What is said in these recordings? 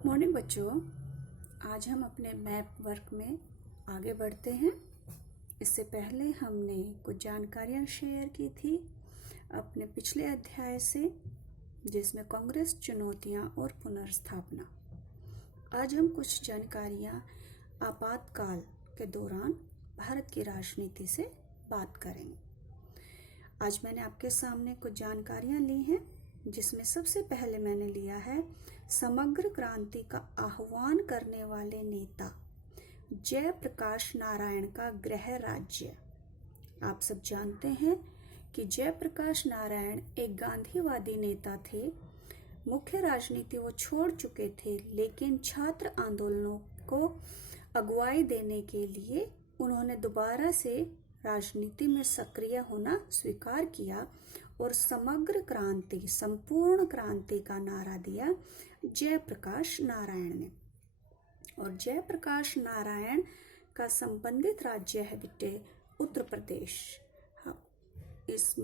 Morning बच्चों, आज हम अपने मैप वर्क में आगे बढ़ते हैं। इससे पहले हमने कुछ जानकारियां शेयर की थी अपने पिछले अध्याय से, जिसमें कांग्रेस, चुनौतियां और पुनर्स्थापना। आज हम कुछ जानकारियां आपातकाल के दौरान भारत की राजनीति से बात करेंगे। आज मैंने आपके सामने कुछ जानकारियां ली हैं, जिसमें सबसे पहले मैंने लिया है समग्र क्रांति का आह्वान करने वाले नेता जयप्रकाश नारायण का गृह राज्य। आप सब जानते हैं कि जयप्रकाश नारायण एक गांधीवादी नेता थे। मुख्य राजनीति वो छोड़ चुके थे, लेकिन छात्र आंदोलनों को अगुवाई देने के लिए उन्होंने दोबारा से राजनीति में सक्रिय होना स्वीकार किया और समग्र क्रांति, संपूर्ण क्रांति का नारा दिया जयप्रकाश नारायण ने। और जयप्रकाश नारायण का संबंधित राज्य है बेटे उत्तर प्रदेश। इस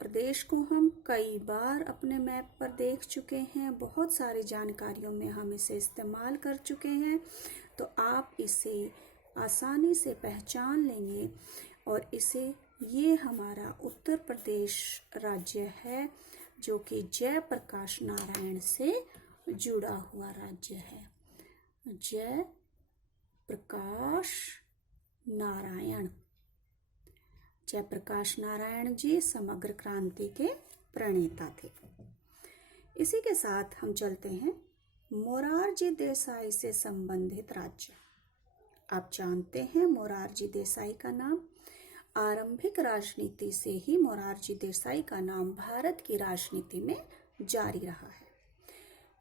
प्रदेश को हम कई बार अपने मैप पर देख चुके हैं, बहुत सारी जानकारियों में हम इसे इस्तेमाल कर चुके हैं, तो आप इसे आसानी से पहचान लेंगे। और ये हमारा उत्तर प्रदेश राज्य है, जो कि जयप्रकाश नारायण से जुड़ा हुआ राज्य है। जयप्रकाश नारायण, जयप्रकाश नारायण जी समग्र क्रांति के प्रणेता थे। इसी के साथ हम चलते हैं मोरारजी देसाई से संबंधित राज्य। आप जानते हैं मोरारजी देसाई का नाम, आरंभिक राजनीति से ही मोरारजी देसाई का नाम भारत की राजनीति में जारी रहा है।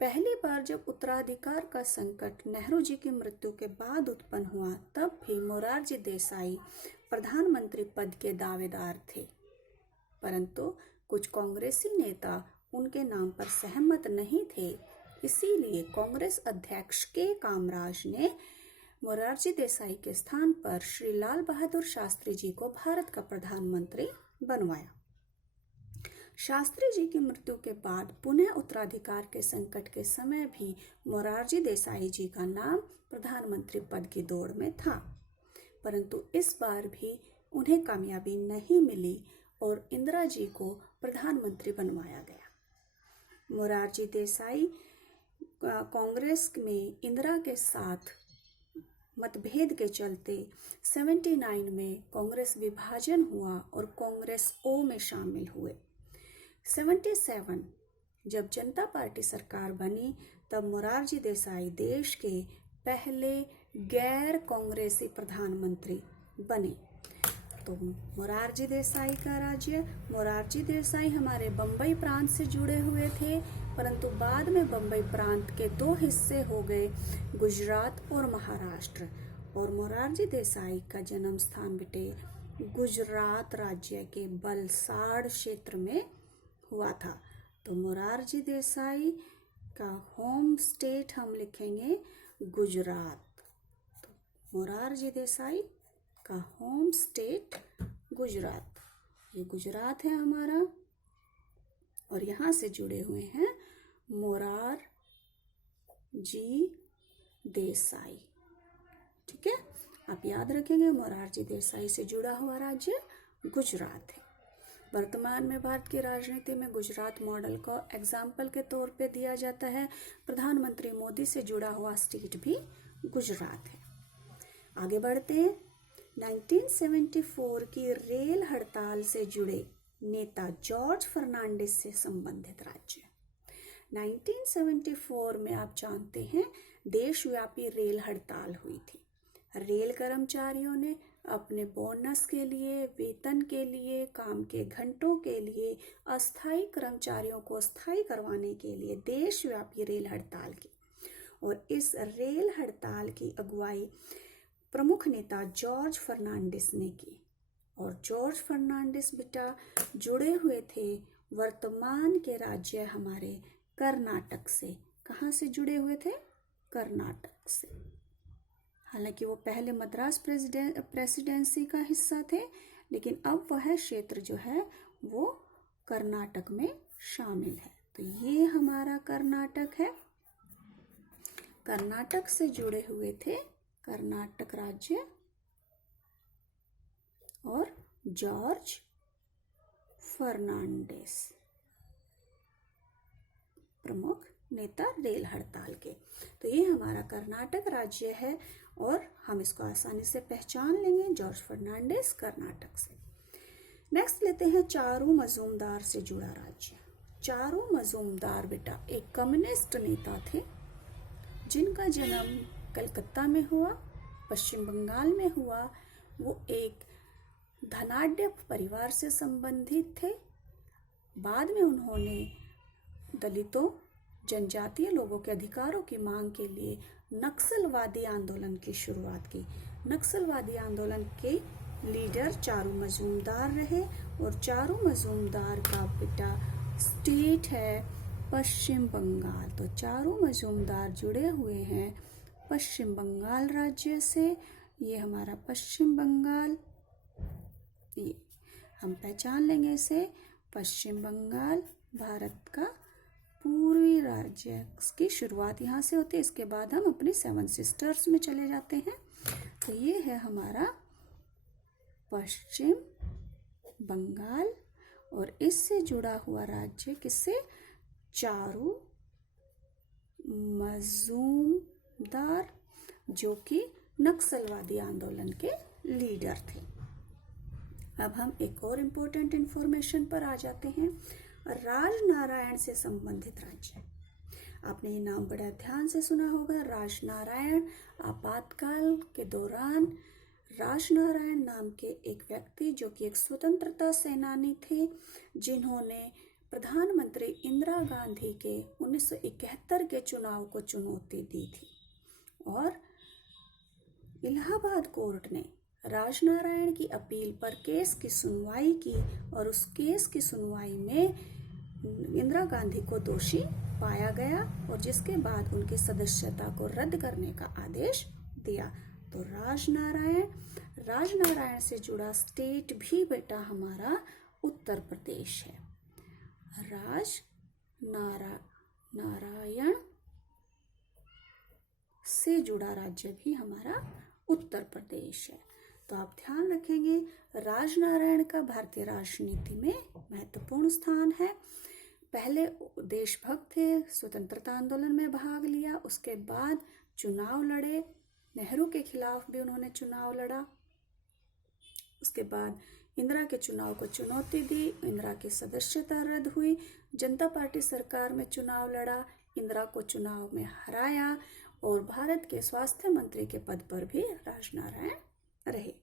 पहली बार जब उत्तराधिकार का संकट नेहरू जी की मृत्यु के बाद उत्पन्न हुआ, तब भी मोरारजी देसाई प्रधानमंत्री पद के दावेदार थे, परंतु कुछ कांग्रेसी नेता उनके नाम पर सहमत नहीं थे। इसीलिए कांग्रेस अध्यक्ष के कामराज ने मोरारजी देसाई के स्थान पर श्री लाल बहादुर शास्त्री जी को भारत का प्रधानमंत्री बनवाया। शास्त्री जी की मृत्यु के बाद पुनः उत्तराधिकार के संकट के समय भी मोरारजी देसाई जी का नाम प्रधानमंत्री पद की दौड़ में था, परंतु इस बार भी उन्हें कामयाबी नहीं मिली और इंदिरा जी को प्रधानमंत्री बनवाया गया। मोरारजी देसाई कांग्रेस में इंदिरा के साथ मतभेद के चलते 79 में कांग्रेस विभाजन हुआ और कांग्रेस ओ में शामिल हुए। 77 जब जनता पार्टी सरकार बनी, तब मोरारजी देसाई देश के पहले गैर कांग्रेसी प्रधानमंत्री बने। तो मोरारजी देसाई का राज्य, मोरारजी देसाई हमारे बम्बई प्रांत से जुड़े हुए थे, परंतु बाद में बम्बई प्रांत के दो हिस्से हो गए, गुजरात और महाराष्ट्र। और मोरारजी देसाई का जन्म स्थान बेटे गुजरात राज्य के वलसाड़ क्षेत्र में हुआ था। तो मोरारजी देसाई का होम स्टेट हम लिखेंगे गुजरात। तो मोरारजी देसाई का होम स्टेट गुजरात, ये गुजरात है हमारा, और यहाँ से जुड़े हुए हैं मोरारजी देसाई। ठीक है, आप याद रखेंगे मोरारजी देसाई से जुड़ा हुआ राज्य गुजरात है। वर्तमान में भारत की राजनीति में गुजरात मॉडल को एग्जाम्पल के तौर पे दिया जाता है। प्रधानमंत्री मोदी से जुड़ा हुआ स्टेट भी गुजरात है। आगे बढ़ते हैं। 1974 की रेल हड़ताल से जुड़े नेता जॉर्ज फर्नांडिस से संबंधित राज्य। 1974 में आप जानते हैं देशव्यापी रेल हड़ताल हुई थी। रेल कर्मचारियों ने अपने बोनस के लिए, वेतन के लिए, काम के घंटों के लिए, अस्थायी कर्मचारियों को स्थायी करवाने के लिए देशव्यापी रेल हड़ताल की। और इस रेल हड़ताल की अगुवाई प्रमुख नेता जॉर्ज फर्नांडिस ने की। और जॉर्ज फर्नांडिस बेटा जुड़े हुए थे वर्तमान के राज्य हमारे कर्नाटक से। कहाँ से जुड़े हुए थे? कर्नाटक से। हालांकि वो पहले मद्रास प्रेसिडेंसी का हिस्सा थे, लेकिन अब वह क्षेत्र जो है वो कर्नाटक में शामिल है। तो ये हमारा कर्नाटक है। कर्नाटक से जुड़े हुए थे कर्नाटक राज्य और जॉर्ज फर्नांडिस, प्रमुख नेता रेल हड़ताल के। तो ये हमारा कर्नाटक राज्य है और हम इसको आसानी से पहचान लेंगे, जॉर्ज फर्नांडिस कर्नाटक से। नेक्स्ट लेते हैं चारू मजूमदार से जुड़ा राज्य। चारू मजूमदार बेटा एक कम्युनिस्ट नेता थे जिनका जन्म कलकत्ता में हुआ, पश्चिम बंगाल में हुआ। वो एक धनाढ्य परिवार से संबंधित थे। बाद में उन्होंने दलितों, जनजातीय लोगों के अधिकारों की मांग के लिए नक्सलवादी आंदोलन की शुरुआत की। नक्सलवादी आंदोलन के लीडर चारू मजूमदार रहे और चारू मजूमदार का बेटा स्टेट है पश्चिम बंगाल। तो चारू मजूमदार जुड़े हुए हैं पश्चिम बंगाल राज्य से। ये हमारा पश्चिम बंगाल, ये हम पहचान लेंगे इसे, पश्चिम बंगाल भारत का पूर्वी राज्य। इसकी शुरुआत यहाँ से होती है, इसके बाद हम अपने 7 सिस्टर्स में चले जाते हैं। तो ये है हमारा पश्चिम बंगाल और इससे जुड़ा हुआ राज्य किससे? चारू मजूमदार, जो कि नक्सलवादी आंदोलन के लीडर थे। अब हम एक और इम्पोर्टेंट इंफॉर्मेशन पर आ जाते हैं, राजनारायण से संबंधित राज्य। आपने ये नाम बड़ा ध्यान से सुना होगा, राजनारायण। आपातकाल के दौरान राजनारायण नाम के एक व्यक्ति जो कि एक स्वतंत्रता सेनानी थे, जिन्होंने प्रधानमंत्री इंदिरा गांधी के 1971 के चुनाव को चुनौती दी थी। और इलाहाबाद कोर्ट ने राजनारायण की अपील पर केस की सुनवाई की और उस केस की सुनवाई में इंदिरा गांधी को दोषी पाया गया और जिसके बाद उनकी सदस्यता को रद्द करने का आदेश दिया। तो राजनारायण से जुड़ा स्टेट भी बेटा हमारा उत्तर प्रदेश है। राजनारायण से जुड़ा राज्य भी हमारा उत्तर प्रदेश है। तो आप ध्यान रखेंगे, राजनारायण का भारतीय राजनीति में महत्वपूर्ण स्थान है। पहले देशभक्त थे, स्वतंत्रता आंदोलन में भाग लिया, उसके बाद चुनाव लड़े, नेहरू के खिलाफ भी उन्होंने चुनाव लड़ा। उसके बाद इंदिरा के चुनाव को चुनौती दी, इंदिरा की सदस्यता रद्द हुई, जनता पार्टी सरकार में चुनाव लड़ा, इंदिरा को चुनाव में हराया और भारत के स्वास्थ्य मंत्री के पद पर भी राजनारायण रहे।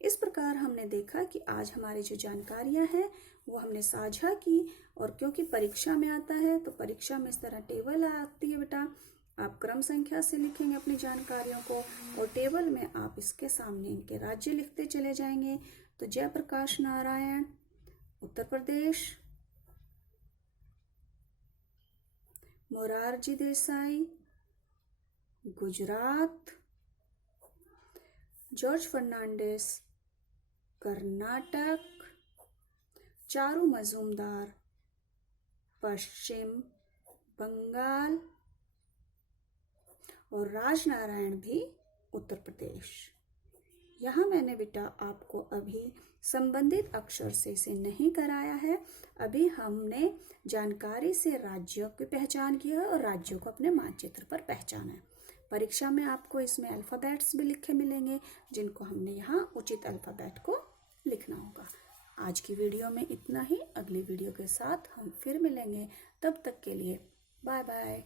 इस प्रकार हमने देखा कि आज हमारी जो जानकारियां हैं वो हमने साझा की, और क्योंकि परीक्षा में आता है तो परीक्षा में इस तरह टेबल आती है बेटा, आप क्रम संख्या से लिखेंगे अपनी जानकारियों को और टेबल में आप इसके सामने इनके राज्य लिखते चले जाएंगे। तो जयप्रकाश नारायण उत्तर प्रदेश, मोरारजी देसाई गुजरात, जॉर्ज फर्नांडिस कर्नाटक, चारू मजूमदार पश्चिम बंगाल और राजनारायण भी उत्तर प्रदेश। यहाँ मैंने बेटा आपको अभी संबंधित अक्षर से इसे नहीं कराया है, अभी हमने जानकारी से राज्यों की पहचान की है और राज्यों को अपने मानचित्र पर पहचाना है। परीक्षा में आपको इसमें अल्फ़ाबेट्स भी लिखे मिलेंगे, जिनको हमने यहाँ उचित अल्फ़ाबेट को लिखना होगा। आज की वीडियो में इतना ही, अगली वीडियो के साथ हम फिर मिलेंगे, तब तक के लिए बाय बाय।